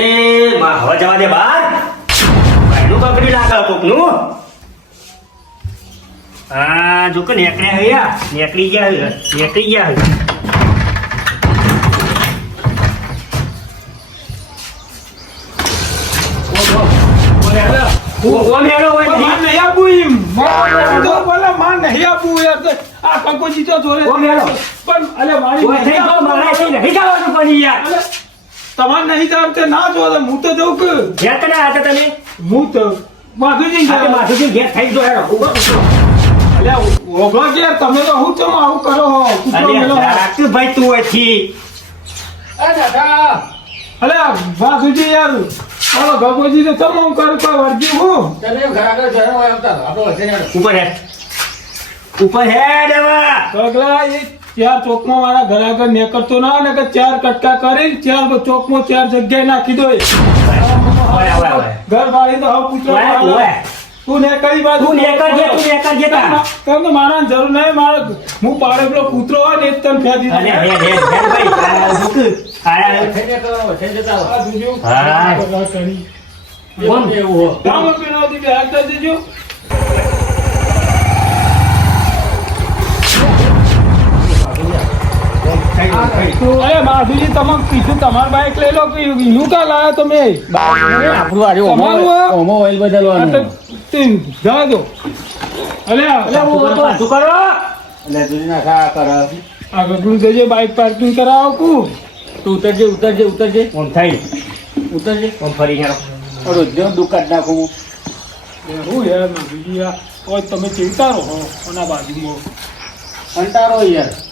એ માં હવે જવા દે બાર ભાઈનું બગડી લાગે કોકનું. હા જો કે નેકળ્યા હૈયા નેકડી ગયા હે નેકડી ગયા હે ઓ મેળો હોય આ તો જોડે પણ અલે મારી નહીં જવાનું પણ યાર. તમારે નહીં જાવ તે ના જો હું તો જઉં કે. ઘેર કને હતા તમે? હું તો માધુજી ઘેર માધુજી ઘેર થઈ જો હેડો. અલે ઓગળો ઘેર તમે તો હું ચમ આવું કરો હો? અલે ભાઈ તું ભાઈ તું દાદા. અલે માધુજી યાર ઓલો ગગોજી તો ચમ હું કરું કોઈ વર્જી હું. ઉપર હેડ. ઉપર હેડ હવે. ગગલા ચાર ચોકમાં મારા ઘર આગળ નીકળતો ના ને કે ચાર કટકા કરી ચાર ચોકમાં ચાર જગ્યાએ નાખી દો. ઘર બાળી તો હવે પૂછો. તું બાજુ તું તું મારા જરૂર નહીં મારે હું પાડે પેલો કૂતરો હોય ને એ તને ભાઈ. આ જોજો. હા. કરી. કોણ? ગામ અરે તમે તમારું બાઈક લઈ લો કે ઈનું કા લાયા તમે? આપણું આજે તમારું ઓમો ઓઇલ બદલવાનું. જવા દો. અલે અલે, હું તો વાતું કરો. એટલે તું ના ખા કર. આ ગગડું જજે બાઈક પાર્કિંગ કરાવો કુ તું ઉતરજે ઉતરજે ઉતરજે. ઓમ થઈ. ઉતરજે. ઓમ ફરી દુઃખ કાઢ નાખું હું. હું યાર આ તમે ચિંતા રહો. ઓના બાજુમાં. કંટારો યાર.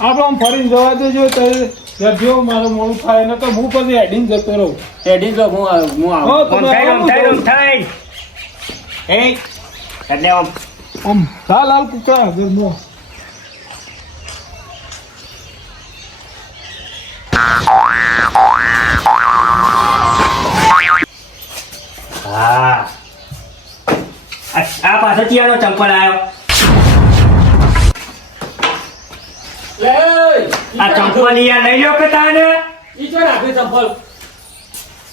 આપણે આમ ફરીને જવા દેજો તો જો મારું મોડું થાય ને તો હું પછી હેડીને જતો રહું. એડી તો હું હું આવું. એ, એટલે. આમ લાલ લાલ હા. આ પાછળ પાછો ચિયાનો ચંપલ આવ્યો. આ ચંપલ યાર લઈ લો કે તાને ઈ ચો રાખી ચંપલ.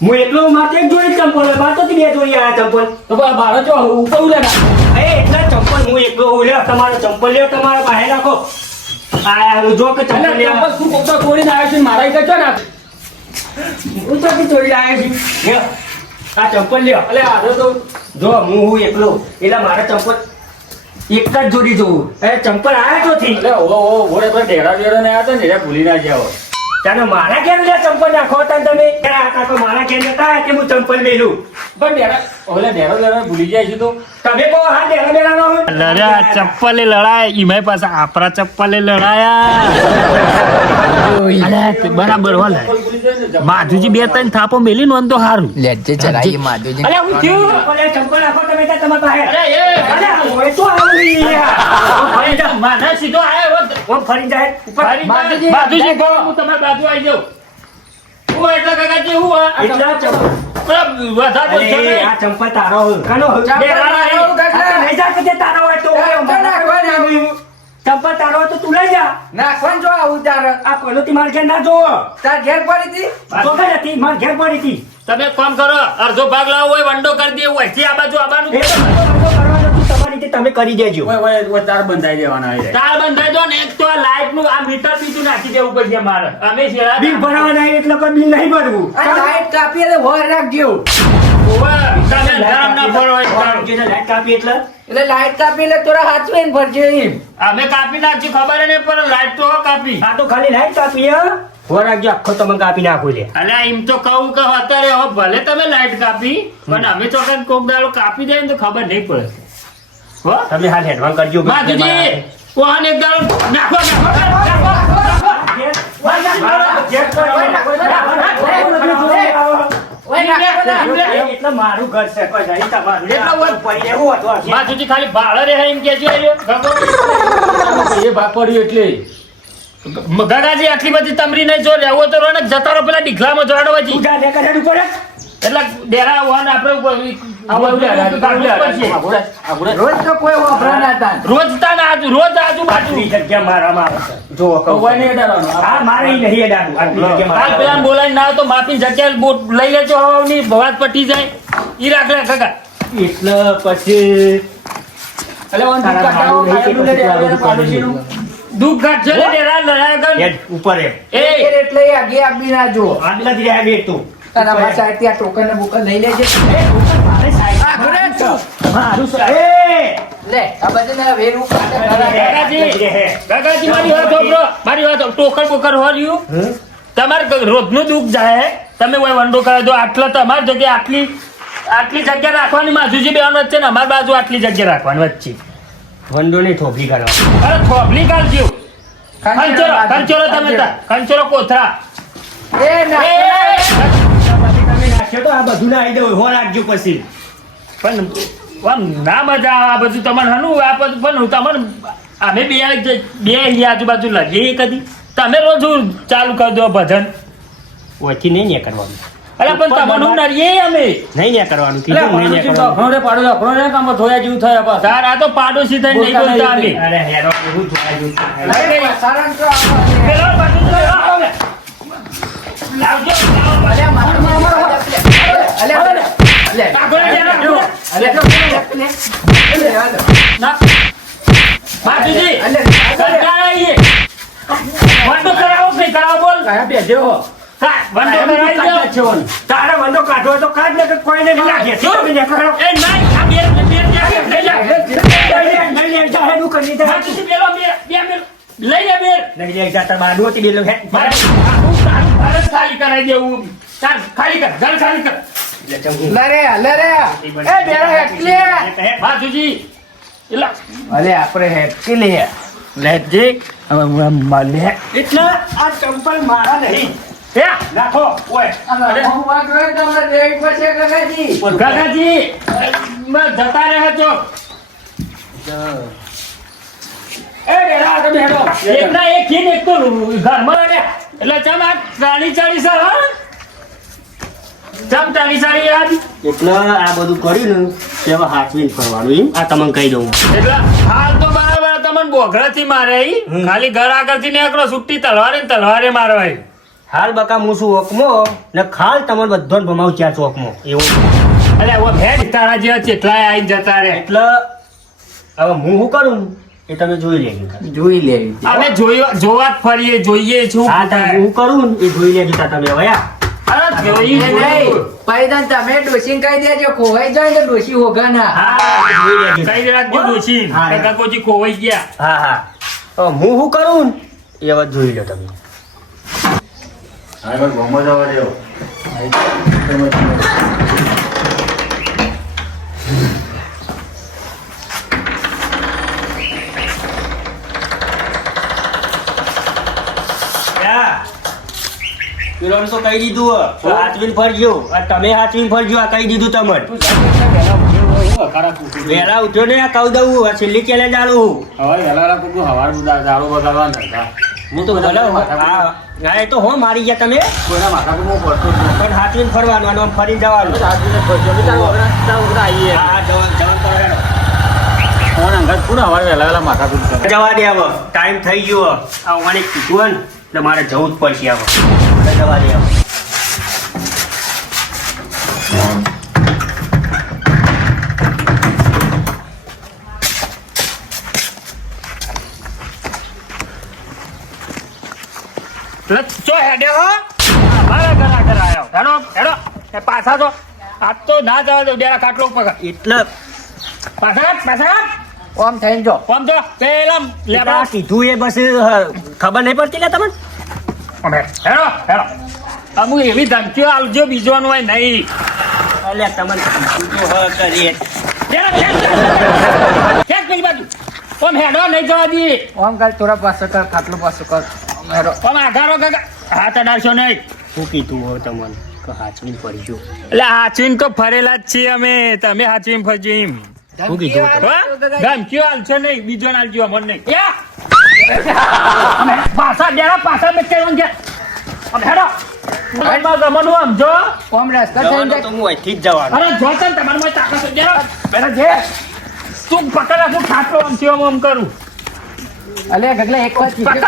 હું એટલો માથે એક જોડી ચંપલ હોય મારે તો બે જોડી આ ચંપલ. તો બાર ચો ઉપર ઉલે એ એટલા ચંપલ હું એકલો હું લ્યો તમારો ચંપલ લ્યો તમારો પાસે નાખો. આ જો કે ચંપલ લ્યો. ચંપલ તું કોકતા તોડીને આવ્યો છે મારા ઈ ચો નાખ હું તો બી ચોરી લાવ્યો છું. આ ચંપલ લ્યો. એટલે આજો તો. જો હું હું એકલો. એટલે મારે ચંપલ એક જ જોડી જોવું. એ ચંપલ આયા તો થી અરે ઓ ઓ ઓરે પર ડેરા ડેરા ને આયા તો ને ભૂલી ના ગયા હોય. તાનો મારા કેમ લે ચંપલ નાખો તા તમે? આ તો મારા કેમ લેતા કે હું ચંપલ મેલું? પણ ડેરા ઓલે ડેરા ડેરા ભૂલી જાય છે તો. તમે કહો હા ડેરા ડેરા નો લડા લડ્યા ચપ્પલે લડાય ઈમાય પાસે આપરા ચપ્પલે લડાયા. બરાબર હો લે. ભૂલી જાય ને જમ- માધુજી બે ત્રણ થાપો મેલી ને તો સારું લેજે ચરાઈ માધુજી. અરે હું થયું? અરે ચંપલ નાખો તમે ત્યાં તમારા પાસે. અરે એ. અરે હવે તો આવી ફરી જા માને સીધો આયો ઓ ફરી જાય. ઉપર. માધુજી. માધુજી, કો હું તમાર બાજુ આવી જાઉં. હું એટલા કાકાજી, હું એટલા ચંપલ વધારે બોલશો આ ચંપલ તારો કાનો તારો હોય, આ જા કે તારો હોય તો ચંપલ તારો તો તું લઈ જા. નાખવાનું જો આવું તાર? આ પહેલું માર ઘેર ના જો તાર ઘેર પડી હતી? તો કઈ હતી માર ઘેર પડી હતી. તમે કામ કરો અડધો ભાગ લાવો હોય વંડો કરી દે હોય આ બાજુ આવવાનું તમારી તમે કરી દેજો. ઓય, ઓય, ઓય, તાર બંધાઈ દેવાના. તાર બંધાઈ દો ને એક તો આ લાઈટનું આ મીટર બીજું નાખી દેવું પડશે મારે. અમે શેરા બિલ ભરાવાના એટલે કોઈ બિલ નહીં ભરવું. લાઈટ કાપી એટલે હોર રાખજો. ના એટલે લાઈટ કાપી એટલે થોડા હાચવીને ભરજો એમ અમે કાપી નાખી ખબર નહીં પણ લાઈટ તો કાપી આ તો ખાલી લાઈટ કાપી હે રાખજો આખો તમે કાપી નાખો લે અલ્યા એમ તો કહું કે અત્યારે હવે ભલે તમે લાઈટ કાપી પણ અમે તો કઈ કોક દાડો કાપી દે ને તો ખબર નહીં પડે હો તમે હાલ હેડવાન કરજો માધુજી કોહન એક દાડો નાખો નાખો એટલે મારું ઘર છે કોઈ નહીં તમારું એટલા વાત પડી રહેવું હતું આ. ખાલી ભાડે રહે એમ કેજો એ ભાગ પડ્યો એટલે. ગગાજી આટલી બધી તમરી નહીં જો લેવો તો રોનક જતા રહો પેલા ડીઘલામાં જોડાડવા તું જા લે કરે એટલે ડેરા વાન આપણે રોજ તો કોઈ વાપરા ના હતા રોજ તાન આજુ રોજ આજુબાજુ. આટલી જગ્યા મારામાં આવે જો કોઈ નહીં અડાડવાનું. હા મારે નહીં અડાડવું. આટલી જગ્યા કાલ પેલા મારામાં ના તો માફી જગ્યા લઈ લેજો હવાની વાત પટી જાય. ઈ રાખલે કાકા એટલે પછી એટલે ઓન દુઃખ ને ડેરા લડાય ઉપર એ. એટલે આગે આપી ના જો આગલા જ રહ્યા બે તું. તારા સાહેબથી આ ટોકન ને બુકન લઈ લેજે. મારું સ- લે આ બધાને વેરું કાઢે. કાકાજી કાકાજી મારી વાત સાંભળો. મારી વાત ટોકર બોકર હોર્યું તમારે રોજનું દુઃખ જાય તમે કોઈ વંડો કરે. દો આટલા તમારી જગ્યાએ આટલી આટલી જગ્યા રાખવાની માધુજી બેન વચ્ચે ને અમારી બાજુ આટલી જગ્યા રાખવાની વચ્ચે. વંડોની ઠોપલી કરવા અરે થોભલી કાઢજો. ખંચોરો ખંચોરો તમે. ખંચોરો કોથરા. એ ના તમે નાખ્યો તો આ બધું ના આવી દઉં. હો રાખજો પછી. પણ આમ ના મજા આવે આ બધું તમને હનું આ બધું પણ તમને અમે બે બે અહીં આજુબાજુ લગીએ કદી તમે રોજ ચાલુ કરી દો ભજન ઓછી નહીં ને કરવાનું અરે પણ તમને હું નડીએ અમે નહીં ને કરવાનું કીધું નહીં ને કરવાનું તાર આ તો પાડોશી થઈ નહીં બોલતા અમે અરે હેરો એવું જોયા જીવ. અરે, સારાંશ તો પેલો તો લાવો લાવજો, અરે અરે માર, માર. અલ્યા, તારે વંદો કાઢવો ખાલી કર, ખાલી કર. જતા રહ્યા એ બેરા તમે હેડો એકના એક ખીન, એક ઘરમાં એટલે ચાલ આ ચાલી ચાલી સર હા ચમ ચાલી યાદ? એટલે આ બધું કર્યું ને કે હવે હાથવીને ફરવાનું એમ. આ તમને કહી દઉં. એટલે હાલ તો બરાબર તમને બોઘરાથી મારે. ખાલી ઘર આગળથી નીકળો સુટ્ટી તલવારે ને તલવારે મારવાય હાલ બકા હું શું ઓકમો ને ખાલ તમારે બધાને ભમાવું ચાર ચોકમાં એવું. અરે હવે ભેડ તારા જેવા ચેટલાય આવીને જતા રે એટલે હવે હું શું કરું? એ તમે જોઈ લેજો. જોઈ લેવી અમે જોયો જોવા જ ફરીએ જોઈએ છું. હા તાર હું કરું એ જોઈ લેજો તમે હવે. પૈદન તમે ડોશી કહી દેજો ખોવાઈ જાય તો ડોશી હોગા ના કહી જોઈ લેજો કઈ રાખજો ડોશી કાકા કોઈ ખોવાઈ ગયા. હા હા. હું શું કરું? ને એ વાત જોઈ લો તમે. ક્યાં? પેલોને તો કહી દીધું હો. તો હાચવીને ફરજો. આ તમે હાચવીને ફરજો આ કહી દીધું તમને. વહેલા ઉઠ્યો ને આ કહી દઉં છેલ્લી ચેલેન્જ આલું હું. તો ભલે હા હા, એ તો હો મારી ગયા તમે. પણ હાચવીને ફરવાનું અને ફરી જવાનું. હા હા જવા જવા કરો હેડો. જવા દે હવે. ટાઈમ થઈ ગયો. આવવાની કીધું ને એટલે મારે જવું જ પડશે આવો જવા દે હવે ચો હેડે હો? મારા ઘર આગળ આવ્યો હેડો હેડો. એ પાછા તો આજ તો ના જવા દો ડેરા ખાટલો ઉપર એટલે પાછા પાછા. ઓમ થઈને જો. ઓમ જો? પેલા લેબા કીધું એ બસ ખબર નહીં પડતી લે તમને? અમે હેડો હેરો અમુ એવી ધમકીઓ આલજો બીજવાનું હોય નહીં. એટલે તમને ધમકીઓ હ કરીએ. પેલી બાજુ. હેડો નહીં જવા દઈએ ઓમ કર થોડા પાસે કર ખાટલો કર. હેડો. આમ આધારો કાકા હાથ અડાડશો નહીં. શું કીધું હોય તમને? હાચવીને ફરજો. એટલે હાચવીને તો ફરેલા જ છીએ અમે. તમે હાચવીને ફરજો એમ. શું કીધું હતું? હા? ધમકીઓ આલશો નહીં બીજો ના આલજો અમર નહીં યા! પાછા ડેરા પાછા કેવું હેડો ગમનનું આમ જો કોમ રસ્તા થઈને તો હું અહીંથી જ જવાનું અરે જો તને તમારે મને તાકાત હોય જરા. પેલા જે તું પકડ રાખું ખાટલો આમ થયો આમ આમ કરું. અલે ગગલા એક વાત પકડ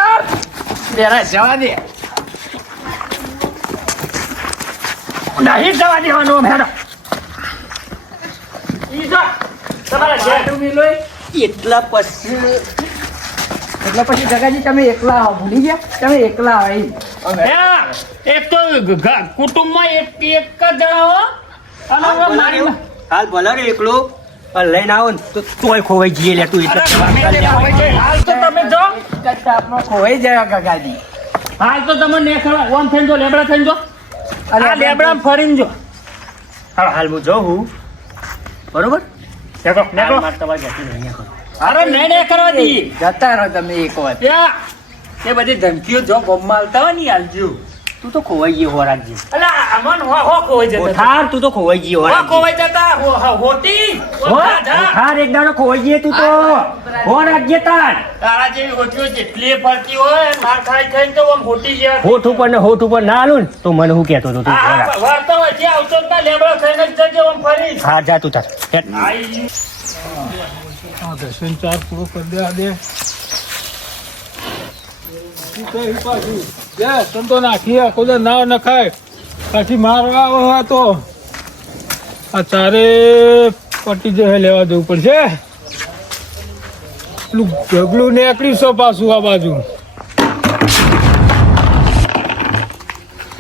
બેરા જવા દે નહીં જવા દેવાનું હેડો ઈ જો એટલા પછી એટલે પછી જગાજી તમે એકલા આવો ભૂલી ગયા? તમે એકલા આવો એક તો કુટુંબમાં એક એક જ જણા હો. હાલ ભલે રે, એકલો. લઈને આવો ને. તો તોય ખોવાઈ જઈએ લે તું અરે. હાલ તો તમે જો. જ ખોવાઈ જાય ગગાજી. હાલ તો તમે નેખડા ઓન થઈને જો લેબડા થઈને જો. અરે આ લેબડા ફરીને જો. હાલ હાલ હું જોઉં હું. બરોબર? નેકળો હાલ નેકળો તમારે ઘરથી નહીં કરો. અરે નહીં નહીં કરવા દી. જતા રહો તમે એક વાર. એ બધી ધમકીઓ જો ગોમમાં માલતા હોય ને હાલજો તું તો ખોવાઈ ગયો હો રાખજે અલા અમન હો હો ખોવાઈ જતો ઓઠાર તું તો ખોવાઈ ગયો હો હો ખોવાઈ જતા હો હોટી. કોઠાર એક દાડો ખોવાઈ ગયે તું તો. હો રાખજે તાર. તારા જેવી હોટીઓ જેટલી ફરતી હોય માર ખાઈ ખાઈ તો આમ હોટી ગયા હોઠ ઉપર ને હોઠ ઉપર ના આલું ને તો મને હું કહેતો તો તું? હા, હો રાખ. હા, હોય જે આવતો ના લેબડા થઈને જ જજો આમ ફરી હા જા તું તાર. આઈ આ દર્શન ચાર પૂરો કરી દે આ દે. પાછું? લે, તને તો નાખી કોઈ ના નખાય. પછી મારવા આવે આ તો. આ તારે પટી જે લેવા જવું પડશે. પેલું ઢગલું નીકળ્યું છો પાછું આ બાજુ.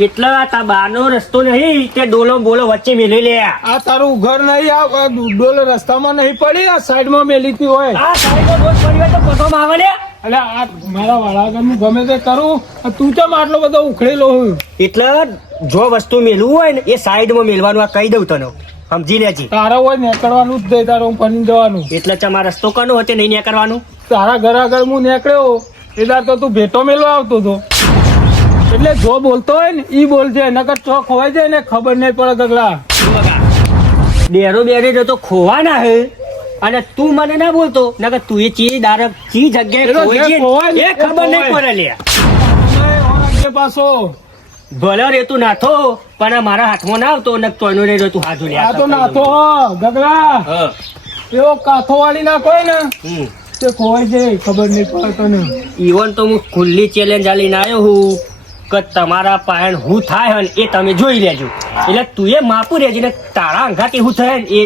એટલે આ તા બારનો રસ્તો નહીં કે ડોલો બોલો વચ્ચે મેલી લે. આ તારું ઘર નહીં આ ડોલો રસ્તામાં નહીં પડી આ સાઈડમાં મેલીતી હોય. આ સાઈડમાં બોલ પડી હોય તો પટોમાં આવે લે એટલે આ મારા વાળાગરનું ગમે તે કરું તું કેમ આટલો બધો ઉખડેલો હું? એટલે જો વસ્તુ મેલવું હોય ને એ સાઈડમાં મેલવાનું આ કહી દઉં તને. સમજી લેજી તારા હોય નીકળવાનું જ દે તારો હું ફરીને જવાનું. એટલે ચા મારા રસ્તો કનો હતો નહીં કરવાનું તારા ઘર આગળ હું નીકળ્યો એ દાર તો તું ભેટો મેલવા આવતો હતો. એટલે જો બોલતો હોય ને એ બોલજે નકર ચોક ખોવાઈ જાય ને ખબર નહીં પડે ગગલા ડેરો બેરે તો ખોવાના હે. અને તું મને ના બોલતો નકર તું એ ચી દારક ચી જગ્યાએ એ ખબર નહીં. પડે લે. પાછો. ભલે રે તું નાથો પણ મારા હાથમાં ના આવતો ને તોયનો રે તું હાજુ લે આ તો નાથો હ, ગગલા એવો કાથો વાળી નાખો ને તે ખોવાઈ જાય ખબર નહીં પડે તને. ઈવન તો હું ખુલ્લી ચેલેન્જ આલીને આવ્યો હું કે તમારા પાયણ હું થાય ને એ તમે જોઈ લેજો. એટલે તું એ માપું રહેજે ને તારા અંગાથી હું થાય ને એ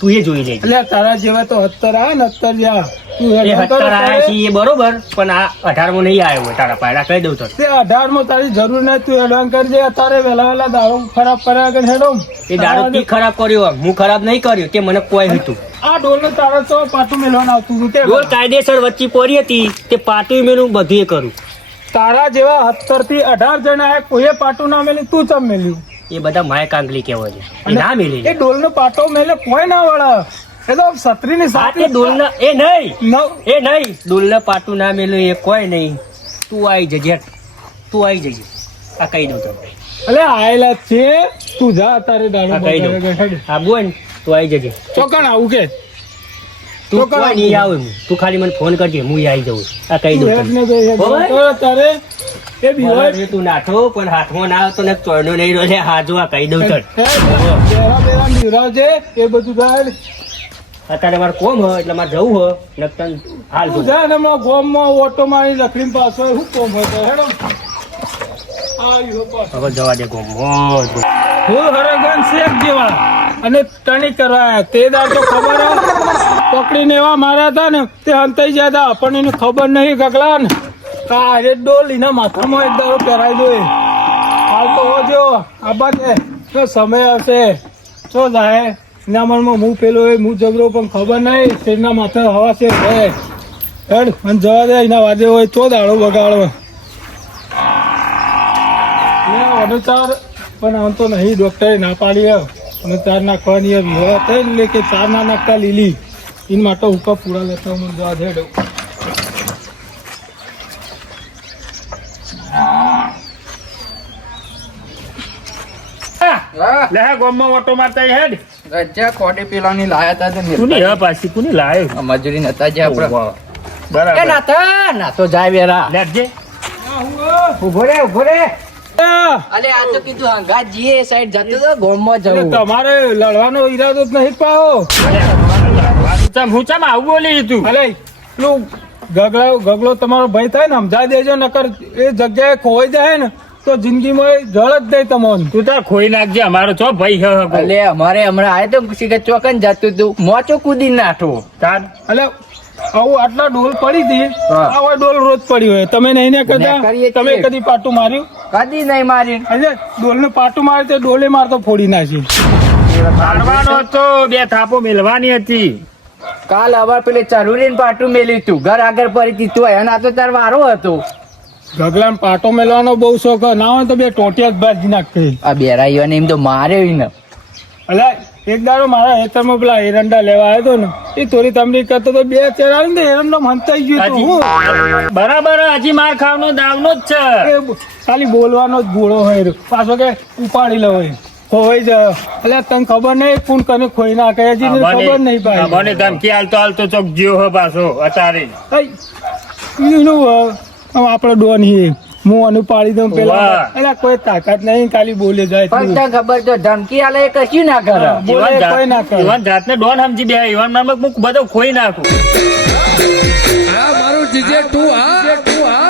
તું એ જોઈ લેજે. એટલે તારા જેવા તો અત્તર આ ને અત્તર જા એ અત્તર આયા છે એ બરોબર પણ આ અઢારમાં નહીં આવ્યો હોય તારા પાયડા કહી દઉં તો તે અઢારમો તારી જરૂર નહીં તું એડવાન કરજે અત્યારે વહેલા વહેલા દારૂ ખરાબ કર્યા કે હેડો. એ દારૂ તી ખરાબ કર્યો હું ખરાબ નહીં કર્યો તે મને કોઈ હતું? આ ડોલ નો તારો તો પાટું મેલવાનું આવતું હતું તે ડોલ કાયદેસર વચ્ચે પોરી હતી તે પાટું મેલું બધું કરું. તારા જેવા સત્તરથી અઢાર જણા કોઈએ પાટું ના મેલ્યું તું ચમ મેલ્યું એ બધા માય કાંગલી કહેવાય છે ના મેલી. એ ડોલ નો પાટો મેલે કોઈ ના વળે. એ તો છત્રી ની હા તે સાથે ડોલના એ નહીં. એ નહીં. ડોલના પાટું ના મેલું એ કોઈ નહીં. તું આવી જજે. તું આવી જજે. આ કહી દઉં તમને અલે આયેલા છે. તું જા તારે દાડો કહી દઉં. હા બોલ. તું આવી જજે. ચોકણ આવું કે? તું કોઈ નહીં આવે. તું ખાલી મને ફોન કરજે. હું આવી જઉં. આ કહી દઉં તારે એ બી હોય તું નાઠો પણ હાથમાં ના આવતો ને ચોયનો નહીં રહ્યો છે હાજુ આ કહી દઉં બેરા એ બધું અત્યારે મારે કોમ હોય એટલે મારે જવું હોય ને હાલ તું જો ને ગોમમાં ઓટો મારી પાછો શું કોમ હોય તો હેડો. હવે જવા દે કોમ મોજ મોજ. હું હરગન શેખ જેવા અને તણી કરવા તે દાર તો ખબર પકડીને એવા માર્યા હતા ને તે હંતાઈ ગયા હતા. પણ એને ખબર નહીં ગગલા ને આ રે ડોલ માથામાં એક દારો પહેરાઈ દો એ. હાલ તો હોજો આબા કે તો સમય હશે તો જાય એના મનમાં હું પેલો હોય હું જબરો પણ ખબર નહીં તેના માથે હવા છે, હે હેડ મને જવા દે, એના વાદે હોય, તો દાડો બગાડો ને અનુસાર પણ આમ તો નહીં ડૉક્ટરે ના પાડી. અને ચાર નાખવાની. વિવાહ થઈ લે કે ચાર ના નાખતા લીલી એના માટે હુકા પૂરા લેતા હું જવા દે હેડો. હા, લે ગોમમાં ઓટો મારતા ઈ હેડ. ગજ્જા ખોટી પીલાની લાયા તા તે કુની નિર્ભય. પાછી કુની લાયો? મજૂરી નતા જે આપણે. એ નાતા ના તો જાય બેરા લેટજે ઊભો રે ઊભો રે. અલે આ તો કીધું હંગાત જીએ સાઈડ જતો તો ગોમમાં જવું. તમારે લડવાનો ઈરાદો જ નહીં પાઓ ચમ હું ચમ આવું બોલી તું અલે પેલું ગગલો ગગલો તમારો ભાઈ થાય ને સમજાવી દેજો નકર એ જગ્યાએ ખોવાઈ જાય ને. તો જિંદગીમાં જળ જ નહીં તમને તું તાર ખોઈ નાખજે અમારો છો ભાઈ હે હગો. અલે અમારે હમણાં આયો તો કે ચોકન જતું તું. મોચો કૂદી નાઠો તાર એટલે આવું આટલા ડોલ પડી હતી? આવા ડોલ રોજ પડી હોય. તમે નહીં ને છીએ. તમે કદી પાટું માર્યું? કદી નહીં મારી એટલે ડોલ ને પાટું મારે તો ડોલે મારતો ફોડી નાખી. મારવાનો હતો બે થાપો મેલવાની હતી. કાલ હવે પેલે ચરુરી પાટું મેલ્યું તું. ઘર આગળ પડી તું એના તો તાર વારો હતો. ગગલાન પાટો મેલવાનો બહુ શોખ ના હોય તો બે ટોટિયા જ ભાજી નાખે. આ બેરાઈઓને એમ તો મારે ને. એટલે એક દાડો મારા હેતરમાં પેલા એરંડા લેવા આવ્યો હતો ને એ થોડી તમરી કરતો તો બે ચેર આવી ને એરંડો મંતાઈ ગયું હતું બરાબર હજી માર ખાવાનો દાવનો જ છે. ખાલી બોલવાનો જ ગોળો હોય પાછો કે ઉપાડી લો હોય. ખોવાઈ જાય એટલે તને ખબર નહીં કોણ કને ખોઈ નાખે. હજી ખબર નહીં મને પાડી ધમકી હાલતો હાલતો ચોક જ્યો હો પાછો અત્યારે. એય, એનું અ, આમ આપણો ડોન હી હું આનું પાડી દઉં પેલા. એટલે કોઈ તાકાત નહીં ખાલી બોલે જાય પણ તને ખબર તો ધમકી આલે એ કશું ના કરે. બોલે કોઈ ના કરે. ઈવન જાતને ડોન સમજી બે. ઈવન નામક હું બધો ખોઈ નાખું. આ મારું જીજે તું આ